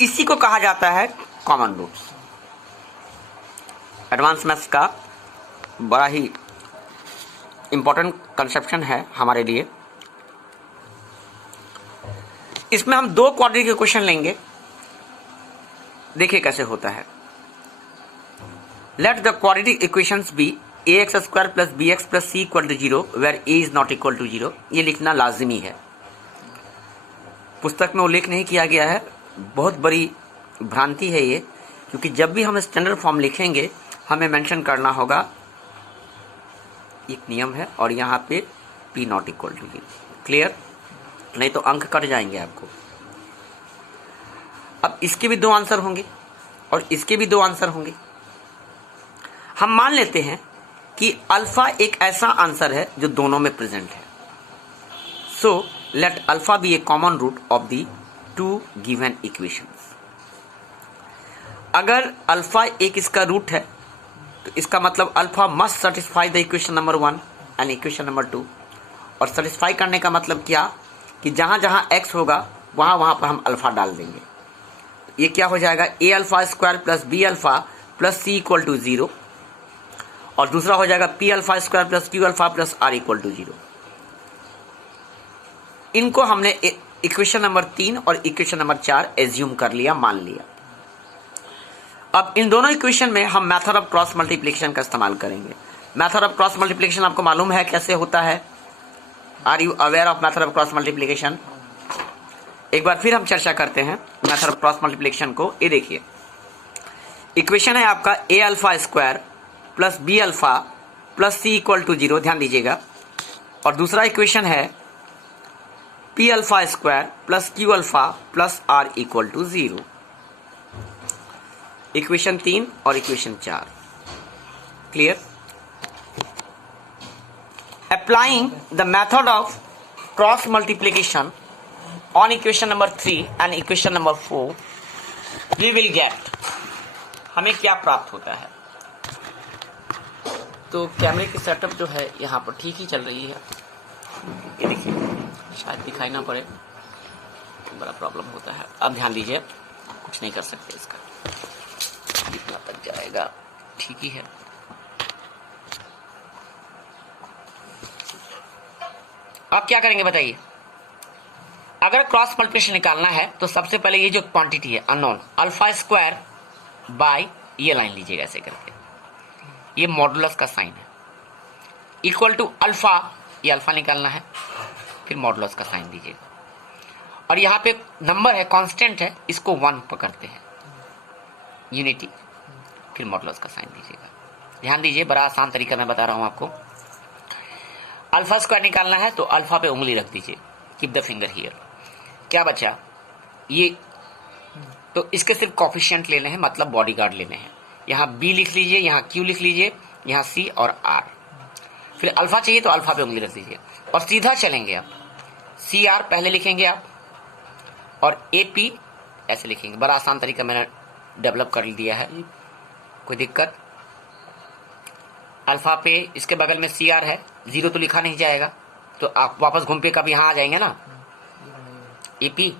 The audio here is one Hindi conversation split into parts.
इसी को कहा जाता है कॉमन रूट्स। एडवांस मैथ्स का बड़ा ही इंपॉर्टेंट कंसेप्शन है हमारे लिए। इसमें हम दो क्वाड्रेटिक इक्वेशन लेंगे, देखिए कैसे होता है। Let the quadratic equations be ax square plus b x plus c equal to 0 where a is not equal to 0। ये लिखना लाजमी है, पुस्तक में उल्लेख नहीं किया गया है। बहुत बड़ी भ्रांति है ये, क्योंकि जब भी हम स्टैंडर्ड फॉर्म लिखेंगे हमें मेंशन करना होगा, एक नियम है, और यहाँ पे p not equal to 0। Clear? नहीं तो अंक कट जाएंगे आपको। अब इसके भी दो आंसर होंगे और इसके भी दो आंसर होंगे। हम मान लेते हैं कि अल्फा एक ऐसा आंसर है जो दोनों में प्रेजेंट है। So let alpha be a common root of the two given equations. अगर अल्फा एक इसका रूट है तो इसका मतलब alpha must satisfy the equation number 1 and equation number 2। और सेटिस्फाई करने का मतलब क्या कि जहां जहां x होगा वहां वहां पर हम अल्फा डाल देंगे। ये क्या हो जाएगा, a alpha square plus b alpha plus c equal to 0, और दूसरा हो जाएगा p alpha square plus q alpha plus r equal to 0। इनको हमने इक्वेशन नंबर 3 और इक्वेशन नंबर 4 एज्यूम कर लिया, मान लिया। अब इन दोनों इक्वेशन में हम मेथड ऑफ क्रॉस मल्टीप्लिकेशन का इस्तेमाल करेंगे। मेथड ऑफ क्रॉस मल्टीप्लिकेशन आपको मालूम है कैसे होता है? Are you aware of method of cross multiplication? एक बार फिर हम चर्चा करते हैं मेथड ऑफ क्रॉस मल्टीप्लिकेशन को। ये देखिए, इक्वेशन है आपका a alpha square plus b alpha plus c equal to 0, ध्यान दीजिएगा। और दूसरा इक्वेशन है p alpha square plus q alpha plus r equal to 0। Equation 3 और equation 4। Clear? Applying the method of cross multiplication on equation number 3 and equation number 4 we will get, हमें क्या प्राप्त होता है। तो कैमरे की सेटअप जो है यहाँ पर ठीक ही चल रही है। ये देखिए, शायद दिखाई ना पड़े, बड़ा प्रॉब्लम होता है। अब ध्यान दीजिए, कुछ नहीं कर सकते इसका, जितना तक जाएगा ठीक ही है। अब क्या करेंगे बताइए? अगर क्रॉस मल्टीप्लिकेशन निकालना है तो सबसे पहले ये जो क्वांटिटी है अननोन अल्फा स्क्वायर बाय, ये लाइन लीजिएगा ऐसे करके, ये मॉडुलस का साइन है, इक्वल टू अल्फा, ये अल्फा निकालना है, फिर मॉडुलस का साइन दीजिएगा। और यहाँ पे नंबर है, कांस्टेंट है, इसको 1 पकड़ते हैं, यूनिटी, फिर मॉडुलस का साइन दीजिएगा। ध्यान दीजिए, बड़ा आसान तरीका मैं बता रहा हूं आपको। अल्फा स्क्वायर निकालना है तो अल्फा पे उंगली रख दीजिए, कीप द फिंगर हियर। क्या बचा? ये तो इसके सिर्फ कॉफिशिएंट लेने हैं, मतलब बॉडीगार्ड लेने हैं। यहाँ b लिख लीजिए, यहाँ q लिख लीजिए, यहाँ c और r। फिर अल्फा चाहिए तो अल्फा पे उंगली रख दीजिए और सीधा चलेंगे आप। सी आर पहले लिखेंगे आप और ए पी ऐसे लिखेंगे। बड़ा आसान तरीका मैंने डेवलप कर दिया है, कोई दिक्कत? अल्फा पे इसके बगल में सी आर है, 0 तो लिखा नहीं जाएगा, तो आप वापस घूम पे कभी यहाँ आ जाएंगे ना, ए पी।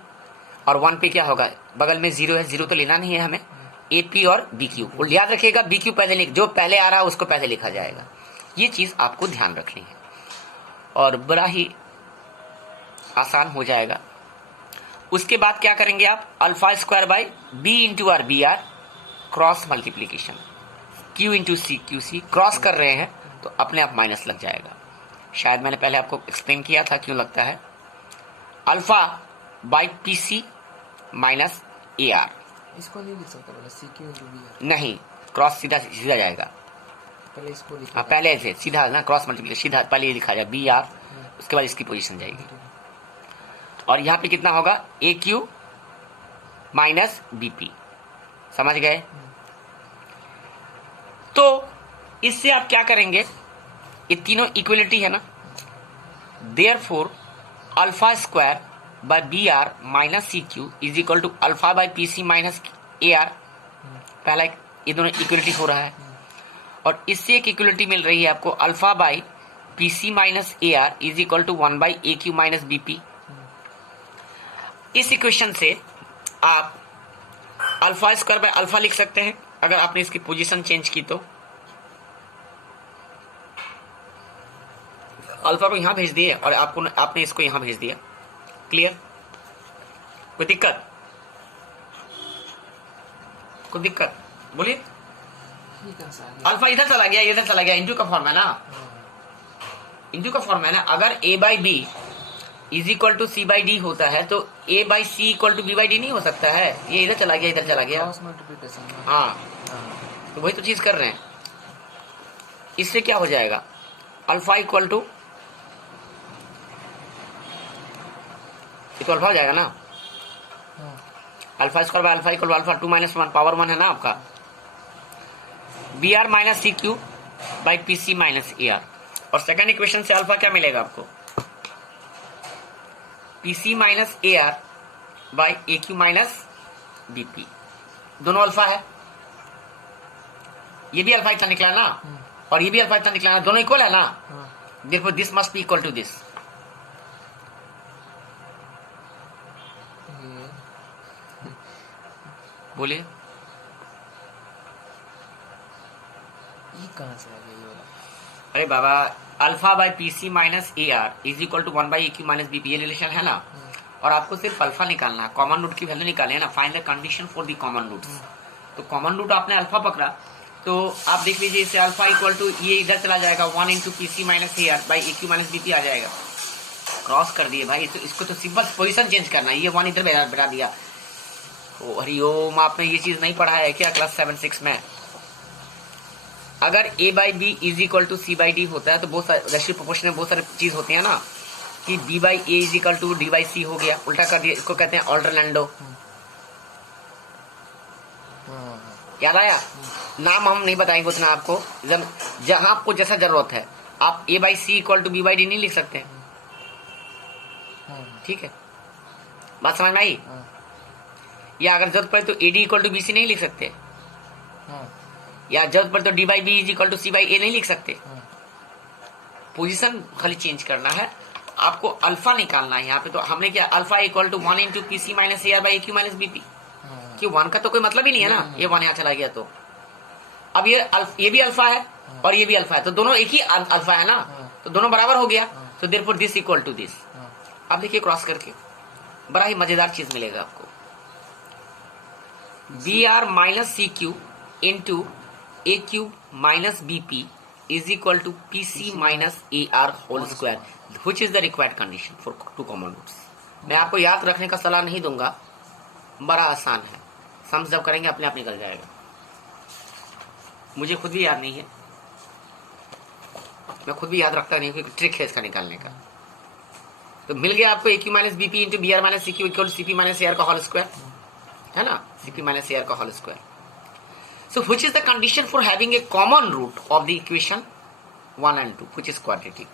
और 1 पे क्या होगा, बगल में 0 है, 0 तो लेना नहीं है हमें, ए पी और बी क्यू। और याद रखिएगा बी क्यू पहले जो पहले आ रहा है उसको पहले लिखा जाएगा। ये चीज आपको ध्यान रखनी है और बड़ा ही आसान हो जाएगा। उसके बाद क्या करेंगे आप, alpha square by b into r, b r cross multiplication, q into c, q c cross कर रहे हैं तो अपने आप माइनस लग जाएगा। शायद मैंने पहले आपको एक्सप्लेन किया था क्यों लगता है। Alpha by P C minus A r, इसको नहीं लिख सकता बोला, c Q into B r नहीं, क्रॉस सीधा सीधा जाएगा। पहले इसको लिख, हाँ पहले ऐसे सीधा ना, क्रॉस मल्टीप्लिकेशन सीधा पहले ये लिखा जाए बी आर, उसके बाद इसकी पोजीशन जाएगी। और यहाँ पे कितना होगा, ए क्यू माइनस बी पी, समझ गए? तो इससे आप क्या करेंगे, ये तीनों इक्वलिटी है ना, therefore alpha square by b are minus C q is equal to alpha by p C minus A r. पहला ये दोनों इक्वलिटी हो रहा है और इससे एक इक्वलिटी मिल रही है आपको, alpha by p C minus A R is equal to 1 by A Q minus B p. इस इक्वेशन से आप अल्फा स्क्वायर बाय अल्फा लिख सकते हैं अगर आपने इसकी पोजीशन चेंज की तो। अल्फा को यहां भेज दिए और आपने इसको यहां भेज दिया। क्लियर? कोई दिक्कत? कोई दिक्कत बोलिए। ये कहाँ से आ गया? अल्फा इधर चला गया, इधर चला गया, इंटू का फॉर्म है ना, इंटू का फॉर्म है ना। अगर a by B is equal to C by D होता है तो a by C equal to B by D नहीं हो सकता है। ये इधर चला गया, इधर चला गया। क्रॉस मल्टीप्लिकेशन में। हाँ, हाँ। तो वही तो चीज कर रहे हैं। इससे क्या हो जाएगा? अल्फा इक्वल टू, ये तो अल्फा हो जाएगा ना। हाँ। Alpha square by alpha equal alpha 2 - 1 power 1 है ना आपका। B are minus C q by P C minus A r. और सेकेंड इक्वेशन से अल्फा क्या मिलेगा आपको? P C minus A R by A Q minus B p. दोनों अल्फा है, ये भी अल्फा इतना निकला ना और ये भी अल्फा इतना निकला ना, दोनों इक्वल है ना। देखो this must be equal to this. बोलिए। ये कहाँ से आ गया ये वाला? अरे बाबा, alpha by P C minus A R is equal to 1 by A Q minus B P, ये रिलेशन है ना। और आपको सिर्फ अल्फा निकालना है, कॉमन रूट की वैल्यू निकालनी है ना। Find the condition for the common roots. तो कॉमन रूट आपने अल्फा पकड़ा तो आप देख लीजिए इससे अल्फा इक्वल टू ये इधर चला जाएगा 1 into P C minus A R by A Q minus B P आ जाएगा। क्रॉस कर दिए भाई, तो इसको तो सिंपल पोजीशन चेंज करना है। ये 1 इधर बैठा दिया। ओ हरिओम, आपने ये चीज नहीं पढ़ा है क्या क्लास 7-6 में? अगर a by B is equal to C by D होता है तो बहुत सारे रेशियो प्रोपोर्शन में बहुत सारी चीज होती है ना, कि b by A is equal to D by C हो गया, उल्टा कर दिया, इसको कहते हैं ऑल्टरलैंडो। याद आया? नाम हम नहीं बताएंगे उतना आपको, जहां आपको जैसा जरूरत है। आप a by C equal to B by D नहीं लिख सकते, ठीक है? बात समझ में आई? या अगर जरूरत पड़े तो A D equal to B C नहीं लिख सकते, या जरूरत पड़े तो D by B is equal to C by A नहीं लिख सकते। पोजीशन खाली चेंज करना है आपको, अल्फा निकालना है यहाँ पे। तो हमने क्या, alpha equal to 1 into P C minus A R by A Q minus B P. क्यों 1 का तो कोई मतलब ही नहीं है ना, ये 1 यहाँ चला गया तो। अब ये भी अल्फा है और ये भी अल्फा है, तो दोनों एक ही अल्फा है ना, तो दोनों बराबर हो गया। तो therefore this equal to this. अब देखिए क्रॉस करके बड़ा ही मजेदार चीज मिलेगा आपको। B are minus C Q into A Q minus B P is equal to P C minus A R whole square, which is the required condition for two common roots. मैं आपको याद रखने का सलाह नहीं दूंगा, बड़ा आसान है, सम जब करेंगे अपने आप निकल जाएगा। मुझे खुद भी याद नहीं है, मैं खुद भी याद रखता नहीं, क्योंकि ट्रिक है इसका निकालने का। तो मिल गया आपको A Q minus B P into B are minus C Q equal C P minus A R का होल स्क्वायर, है ना, सी पी माइनस ए आर का whole square. So which is the condition for having a common root of the equation 1 and 2 which is quadratic?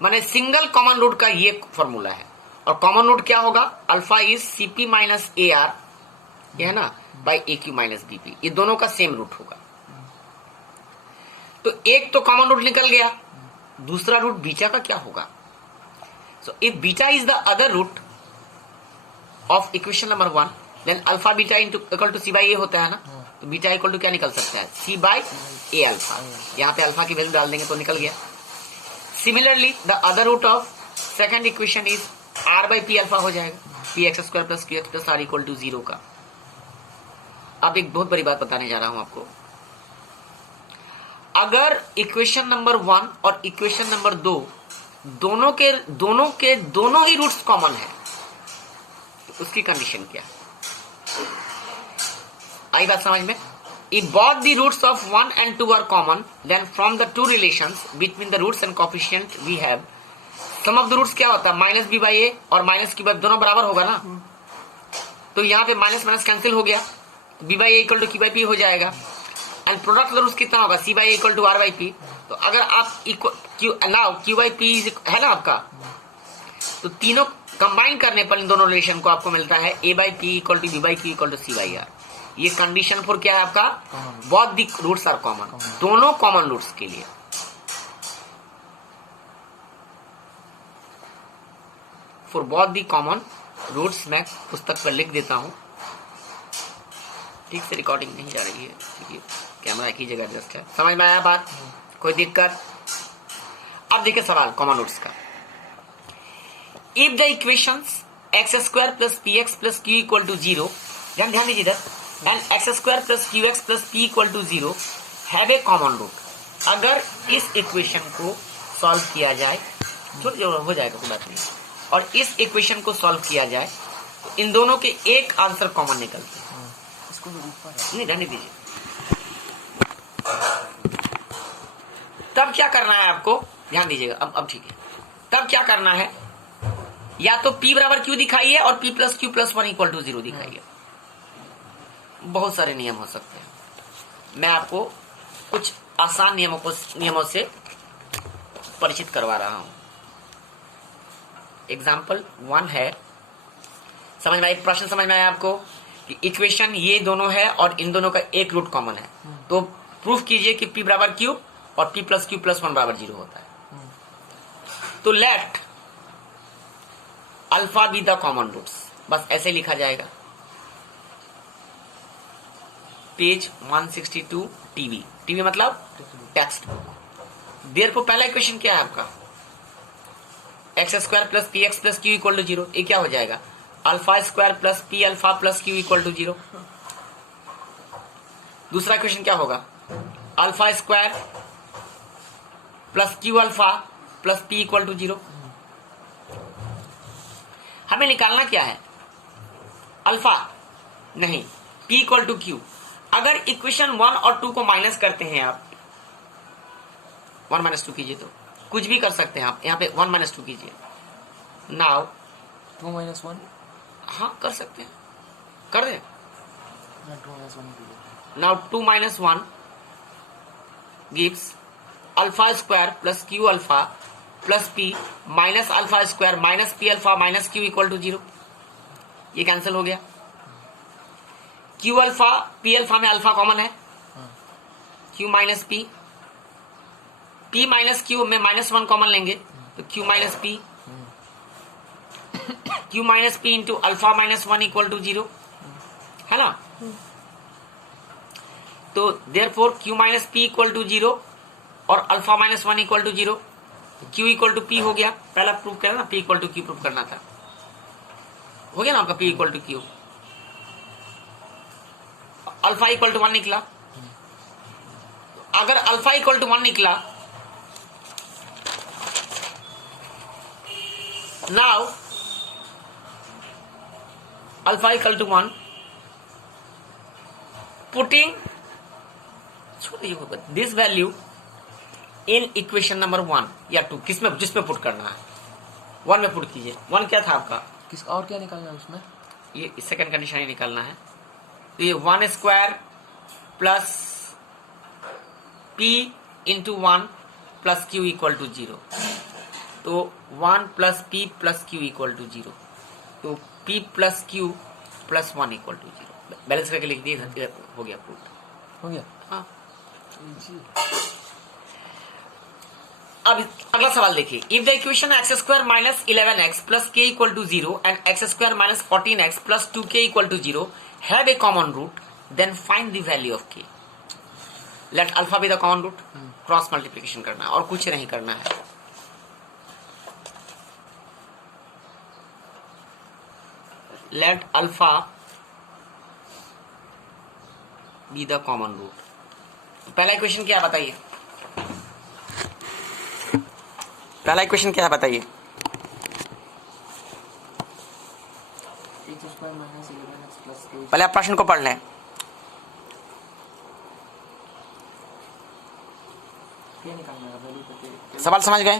माने सिंगल कॉमन रूट का ये फॉर्मूला है। और कॉमन रूट क्या होगा? Alpha is CP minus A R, ये है ना, by A Q minus BP. ये दोनों का सेम रूट होगा। तो एक तो कॉमन रूट निकल गया, दूसरा रूट बीटा का क्या होगा? So if beta is the other root of equation number 1 then alpha beta equal to C by A होता है ना, तो बीटा इक्वल टू क्या निकल सकता है? सी बाई ए अल्फा। यहाँ पे अल्फा की वैल्यू डाल देंगे तो निकल गया। Similarly the other root of second equation is R by P alpha हो जाएगा, P X square plus Q X plus R equal to 0 का। अब एक बहुत बड़ी बात बताने जा रहा हूं आपको। अगर इक्वेशन नंबर 1 और इक्वेशन नंबर 2 दोनों ही रूट्स कॉमन है, तो उसकी कंडीशन क्या है? आई बात समझ में? If both the roots of 1 and 2 are common, then from the two relations between the roots and coefficient we have, sum of the roots क्या होता है? माइनस बी बाई ए और माइनस क्यू बाई, दोनों बराबर होगा ना। तो यहाँ पे माइनस माइनस कैंसिल हो गया, B by A equal to Q by P हो जाएगा। And product of the roots कितना होगा? C by A equal to R by P. तो अगर आप क्यू बाई पी है ना आपका, तो तीनों कंबाइन करने पर इन दोनों रिलेशन को आपको मिलता है A by P equal to B by Q equal to C by R. ये कंडीशन फॉर क्या है आपका? Both the roots are common, दोनों कॉमन रूट्स के लिए। For both the common roots मैं पुस्तक पर लिख देता हूं। ठीक से रिकॉर्डिंग नहीं जा रही है क्योंकि कैमरा एक ही जगह एडजस्ट है। समझ में आया बात? कोई दिक्कत? अब देखिए सवाल कॉमन रूट्स का। If the equations X square plus P X plus Q equal to 0, ध्यान दीजिए इधर, and X square plus Q X plus P equal to 0 have a common root. अगर इस इक्वेशन को सॉल्व किया जाए, जो हो जाएगा कोई बात नहीं, और इस इक्वेशन को सॉल्व किया जाए तो इन दोनों के एक आंसर कॉमन निकलते हैं। इसको भी ऊपर है। नहीं रहने दीजिए। तब क्या करना है आपको, ध्यान दीजिएगा। अब ठीक है। तब क्या करना है, या तो P बराबर Q दिखाइए और P plus Q plus 1 equal to 0 दिखाइए। बहुत सारे नियम हो सकते हैं, मैं आपको कुछ आसान नियमों से परिचित करवा रहा हूं। एग्जाम्पल 1 है, समझ में आया? प्रश्न समझ में आया आपको कि इक्वेशन ये दोनों है और इन दोनों का एक रूट कॉमन है, तो प्रूफ कीजिए कि P बराबर Q और P प्लस Q प्लस 1 बराबर 0 होता है। तो let alpha be the common roots, बस ऐसे लिखा जाएगा। पेज 162 टीवी मतलब टेक्स्ट बुक। देयरफॉर पहला इक्वेशन क्या है आपका, X square plus P X plus Q equal to 0। ये क्या हो जाएगा, alpha square plus P alpha plus Q equal to 0। दूसरा इक्वेशन क्या होगा, alpha square plus Q alpha plus P equal to 0। हमें निकालना क्या है, अल्फा नहीं, P इक्वल टू क्यू। अगर इक्वेशन 1 और 2 को माइनस करते हैं आप, 1 माइनस 2 कीजिए, तो कुछ भी कर सकते हैं आप। यहाँ पे 1 माइनस 2 कीजिए। नाउ 2 माइनस 1, हाँ कर सकते हैं, कर दे। 2 माइनस 1 कीजिए। Now 2 minus 1 gives alpha square plus Q alpha plus P minus alpha square minus P alpha minus Q equal to 0। ये कैंसिल हो गया। क्यू अल्फा पी अल्फा में अल्फा कॉमन है, Q minus P, P minus Q में -1 कॉमन लेंगे तो Q minus P, Q minus P into alpha minus 1 equal to 0 है ना। तो therefore Q minus P equal to 0 और alpha minus 1 equal to 0, Q equal to P हो गया। पहला प्रूव करना ना, P equal to Q prove करना था, हो गया ना आपका P equal to Q। Alpha equal to 1 निकला। अगर अल्फा इक्वल टू 1 निकला, now alpha equal to 1 putting this value in equation number 1 या 2, किसमें जिसमें पुट करना है, 1 में पुट कीजिए। 1 क्या था आपका, किस और क्या निकालना है उसमें, ये सेकंड कंडीशन ही निकालना है। तो ये 1 square plus P into 1 plus Q equal to 0। तो 1 plus P plus Q equal to 0, तो P plus Q plus 1 equal to 0। Balance करके लिख दिए, हो गया प्रूफ, हो गया। हाँ। अब अगला सवाल देखिए, if the equation X square minus 11x plus K equal to 0 and X square minus 14x plus 2k equal to 0 have a common root, then find the value of k। Let alpha be the common root, cross multiplication करना है और कुछ नहीं करना है। Let alpha be the common root. पहला इक्वेशन क्या है बताइए, पहला इक्वेशन क्या है बताइए। पहले आप प्रश्न को पढ़ लें। सवाल समझ गए?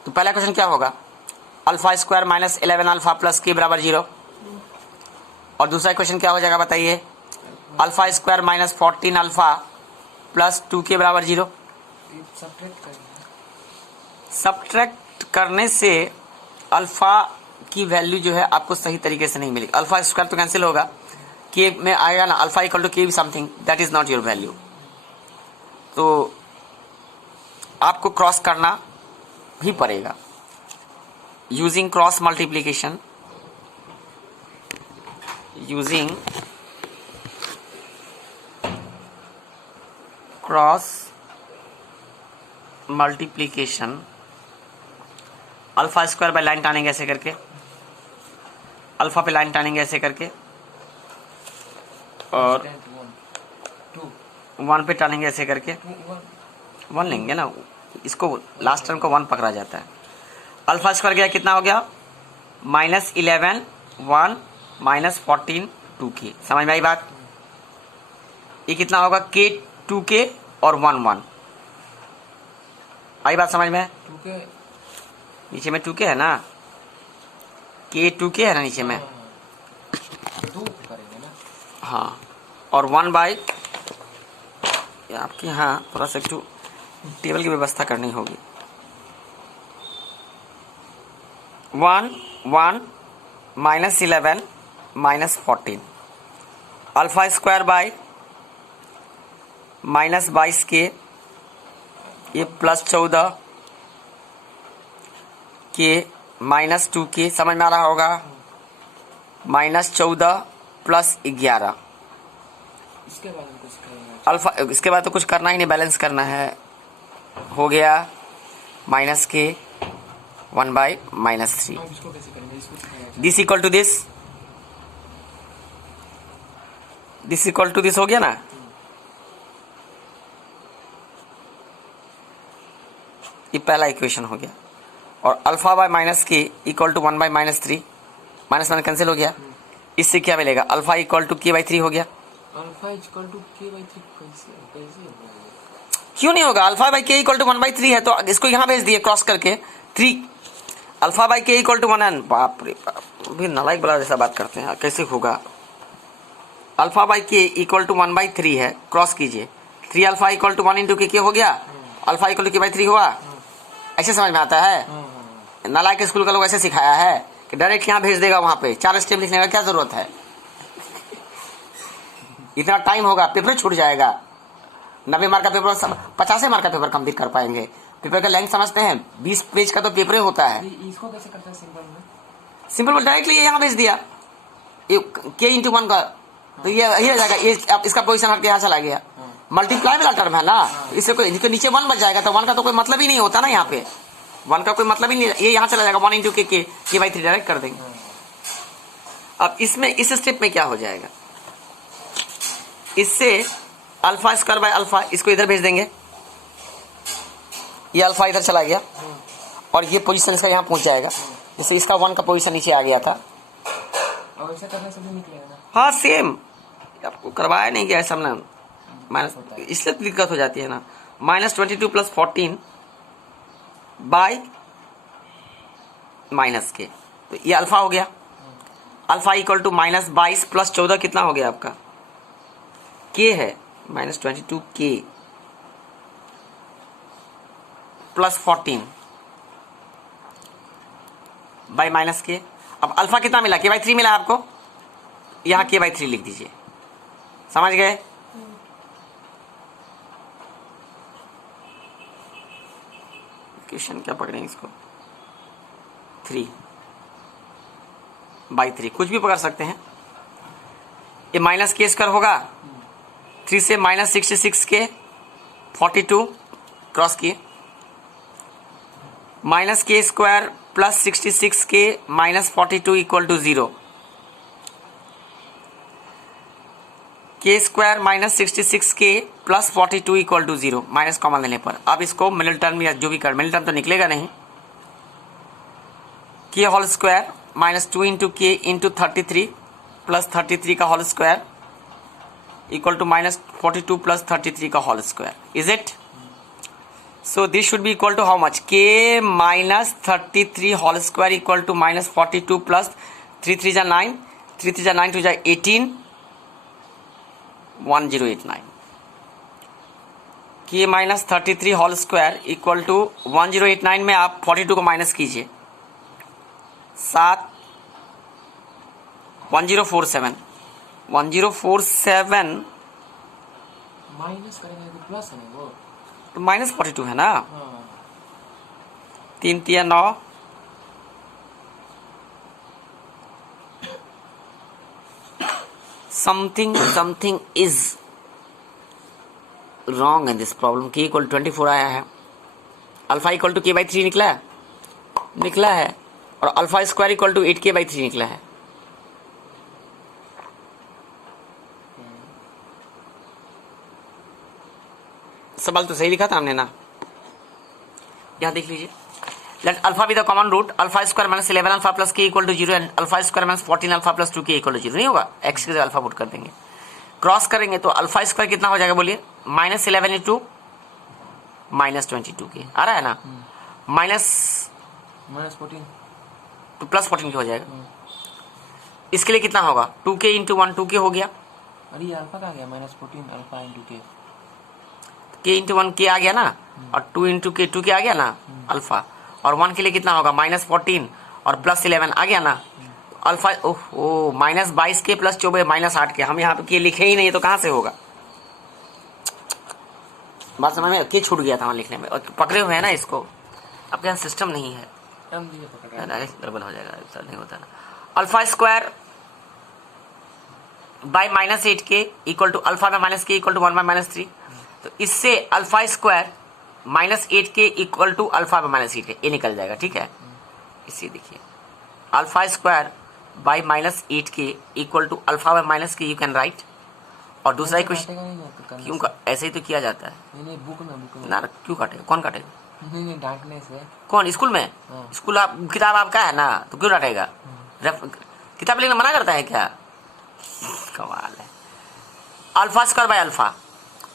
तो पहला क्वेश्चन क्या होगा, alpha square minus 11 alpha plus के बराबर 0। और दूसरा क्वेश्चन क्या हो जाएगा बताइए, alpha square minus 14 alpha plus 2k बराबर 0। सब्ट्रैक्ट करने से अल्फा की वैल्यू जो है आपको सही तरीके से नहीं मिलेगी। अल्फा स्क्वायर तो कैंसिल होगा, के में आएगा ना, alpha equal to K something, that is not your value. तो आपको क्रॉस करना भी पड़ेगा using cross multiplication. Using cross multiplication alpha square by line टानेंगे ऐसे करके, अल्फा पे लाइन टानेंगे ऐसे करके, और 1 पे टानेंगे ऐसे करके, 1 लेंगे ना, इसको लास्ट टर्म को 1 पकड़ा जाता है। अल्फा स्क्वायर गया कितना हो गया, -11 1 -14 2k। समझ में आई बात? ये कितना होगा, k 2k और 1 1। आई बात समझ में? 2k नीचे में 2k है ना, k 2k है ना नीचे में, 2 करेंगे ना। हाँ, और 1 बाई आपके यहाँ थोड़ा सा एकटू टेबल की व्यवस्था करनी होगी। 1 1 -11 -14 अल्फा स्क्वायर बाय -22 के, ये +14 के -2 के, समझ में आ रहा होगा, -14 + 11 इसके बाद हम कुछ करेंगे। अल्फा, इसके बाद तो कुछ करना ही नहीं, बैलेंस करना है। हो गया माइनस के 1 बाई -3। अब इसको कैसे करेंगे, इसको सिखाया this equal to this equal to this हो गया ना। ये पहला इक्वेशन हो गया। और alpha by minus K equal to 1 by -3, -1 cancel हो गया। इससे क्या मिलेगा, अल्फा इक्वल टू k/3 हो गया। अल्फा इक्वल टू k/3 कैसे कैसे होगा? क्यों नहीं होगा, अल्फा बाई के इक्वल टू 1/3 है, तो इसको यहाँ भेज दिए क्रॉस करके 3। अल्फा बाई के इक्वल टू 1n, बाप रे बाप, भी नालायक बड़ा जैसा बात करते हैं, कैसे होगा। अल्फा बाई के इक्वल टू 1/3 है, क्रॉस कीजिए, 3 अल्फा इक्वल टू 1 इंटू के हो गया, अल्फा इक्वल टू k/3 हुआ। ऐसे समझ में आता है? नालायक स्कूल का लोग ऐसे सिखाया है कि डायरेक्ट यहाँ भेज देगा, वहां पे 4 स्टेप लिखने का क्या जरूरत है। इतना टाइम होगा, पेपर छूट जाएगा। 90 मार्क का पेपर 50 मार्क का पेपर कंप्लीट कर पाएंगे। पेपर का लेंथ समझते हैं, 20 पेज का तो पेपर होता है। इसको कैसे करते हैं सिंपल में? सिंपल डायरेक्टली ये यहाँ भेज दिया, k/1 का, तो ये हो जाएगा। ये अब इसका पोजीशन हट के यहाँ चला गया। मल्टीप्लाई वाला टर्म है ना, इससे कोई नीचे 1 बच जाएगा, तो 1 का तो कोई मतलब ही नहीं होता ना। यहाँ पे 1 का कोई मतलब ही नहीं, ये यहाँ चला जाएगा। 1 इंटू k/3 डायरेक्ट कर देंगे। अब इसमें इस स्टेप में क्या हो जाएगा, इससे अल्फा स्क्वायर बाय अल्फा, इसको इधर भेज देंगे, ये अल्फा इधर चला गया, और ये पोजीशन इसका यहाँ पहुंच जाएगा। जैसे इसका 1 का पोजीशन नीचे आ गया था। और ऐसा करने से भी निकलेगा ना? हाँ सेम, आपको करवाया नहीं गया सब ना, माइनस, इसलिए तो दिक्कत हो जाती है ना। -22 + 14 बाय माइनस के, तो ये अल्फा हो गया। अल्फा इक्वल टू -22 + 14 कितना हो गया आपका, के है, -22 के + 14 बाय माइनस के। अब अल्फा कितना मिला, k/3 मिला आपको, यहां k/3 लिख दीजिए। समझ गए? क्वेश्चन क्या पकड़ेंगे इसको, 3/3, कुछ भी पकड़ सकते हैं। ये माइनस के स्क्वायर होगा, 3 से -66 के 42 क्रॉस किए, माइनस के स्क्वायर + 66 के -42 इक्वल टू 0। के स्क्वायर -66 के + 42 इक्वल टू 0, माइनस कॉमन लेने पर। अब इसको मिडिल टर्म या जो भी कर, मिडिल टर्म तो निकलेगा नहीं। के होल स्क्वायर -2 इंटू के इंटू 33 + 33 का होल स्क्वायर इक्वल टू -42 + 33 का whole square. Is it? So this should be equal to how much? K - 33 whole square equal to -42 plus 3 3 जा 9, 3 3 जा 9 2 जा 18, 1089। K - 33 whole square equal to 1089 में आप 42 को माइनस कीजिए, 7 1047 माइनस करेंगे तो प्लस है ना वो, तो -42 है ना। हाँ 3 3 9, something is wrong in this problem. k equal 24 आया है, अल्फा इक्वल टू k/3 निकला है और alpha square equal to 8k/3 निकला है। सवाल तो सही लिखा था हमने ना। यहां देख लीजिए, let alpha with the common root alpha square minus 11 alpha plus k equal to 0 and alpha square minus 14 alpha plus 2k equal to 0 नहीं होगा। x के जगह अल्फा पुट कर देंगे, क्रॉस करेंगे तो अल्फा स्क्वायर कितना हो जाएगा बोलिए, -11 इंटू -22k आ रहा है ना, -14 तो प्लस 14k हो जाएगा। इसके लिए कितना होगा, 2k इंटू 1 2k हो गया, अरे ये अल्फा का गया -14 alpha into k, k into 1 k आ गया ना, और 2 इंटू k 2k आ गया ना अल्फा, और 1 के लिए कितना होगा -14 और +11 आ गया ना अल्फा। ओह -22k प्लस 24 -8k, हम यहाँ पे k लिखे ही नहीं तो कहाँ से होगा। बात समझ में, k छूट गया था वहाँ लिखने में, और पकड़े हुए हैं ना इसको, आपके यहाँ सिस्टम नहीं है, गड़बड़ हो जाएगा, ऐसा नहीं होता ना। Alpha square by -8k equal to alpha में -k इक्वल टू 1/-3, तो इससे alpha square -8k equal to alpha में -8k ये निकल जाएगा, ठीक है। इसी देखिए alpha square by -8k equal to alpha में -k यू कैन राइट। और दूसरा इक्वेशन क्यों ऐसे ही तो किया जाता है नहीं बुक में ना, क्यों काटेगा, कौन काटेगा, नहीं डांटने से कौन स्कूल में, स्कूल आप किताब आपका है ना तो क्यों डांटेगा, किताब लेना मना करता है क्या, कमाल है। अल्फा स्क्वायर बाय अल्फा,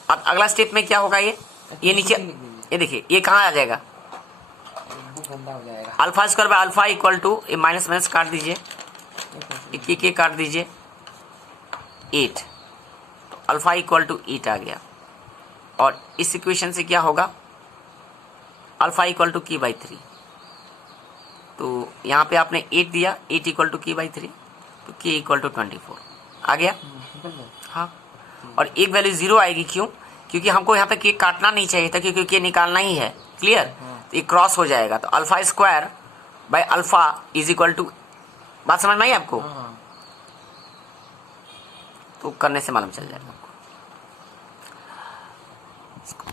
अब अगला स्टेप में क्या होगा, ये नीचे ये देखिए ये कहाँ आ जाएगा, गंदा हो जाएगा। Alpha square by alpha equal to ये माइनस काट दीजिए, के काट दीजिए 8, तो अल्फा इक्वल टू 8 आ गया। और इस इक्वेशन से क्या होगा, अल्फा इक्वल टू k/3, तो यहाँ पे आपने 8 दिया, 8 इक्वल टू k/3, तो k इक्वल टू 24 आ गया। हाँ, और एक वैल्यू 0 आएगी, क्यों, क्योंकि हमको यहाँ पे k काटना नहीं चाहिए था, क्योंकि k निकालना ही है, क्लियर। तो ये क्रॉस हो जाएगा, तो alpha square by alpha is equal to, बात समझ में आई आपको, तो करने से मालूम चल जाएगा।